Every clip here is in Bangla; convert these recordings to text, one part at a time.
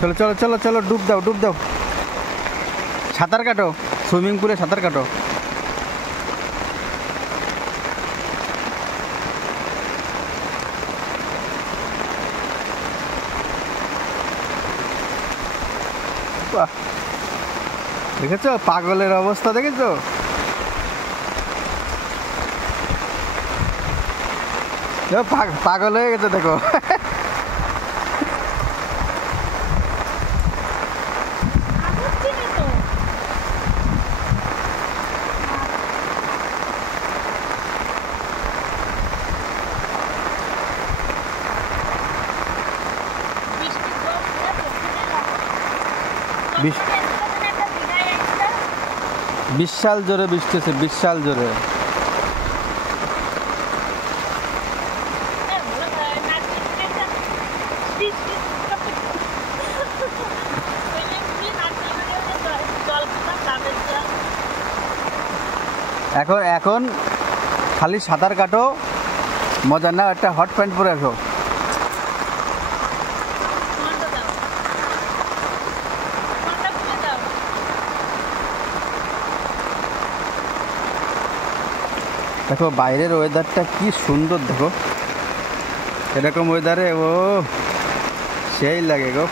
চলো চলো চলো চলো, ডুব দাও ডুব দাও, সাঁতার কাটো, সুইমিং পুলে সাঁতার কাটো। দেখেছো পাগলের অবস্থা, দেখেছো? পাগল হয়ে গেছে দেখো। বিশাল জোরে বৃষ্টি হচ্ছে, বিশাল জোরে। এখন এখন খালি সাঁতার কাটো, মজা না, একটা হট প্যান্ট পরে আসো। দেখো বাইরের ওয়েদারটা কি সুন্দর, দেখো এরকম ওয়েদারে ও সেই লাগে গো।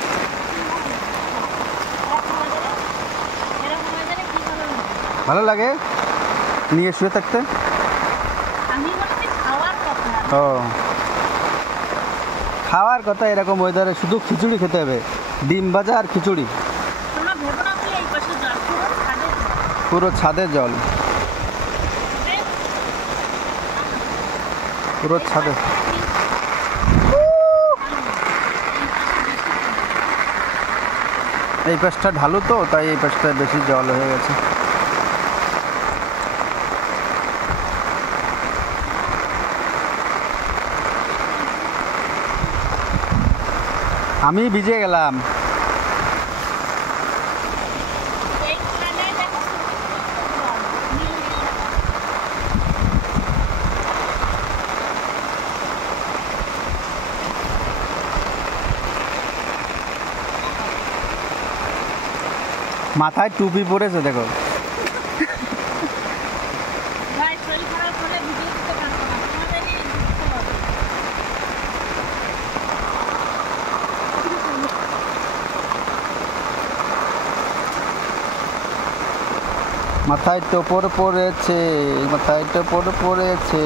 ভালো লাগে নিয়ে শুয়ে থাকতে। ও খাওয়ার কথা, এরকম ওয়েদারে শুধু খিচুড়ি খেতে হবে, ডিম ভাজা আর খিচুড়ি। পুরো ছাদে জল, পুরো ছাদে। এই পাশটা ঢালু তো, তাই এই পাশটা বেশি জল হয়ে গেছে। আমি ভিজে গেলাম। মাথায় টুপি পরেছে দেখো। মাথায় টোপর পড়েছে, মাথায় টোপর পড়েছে।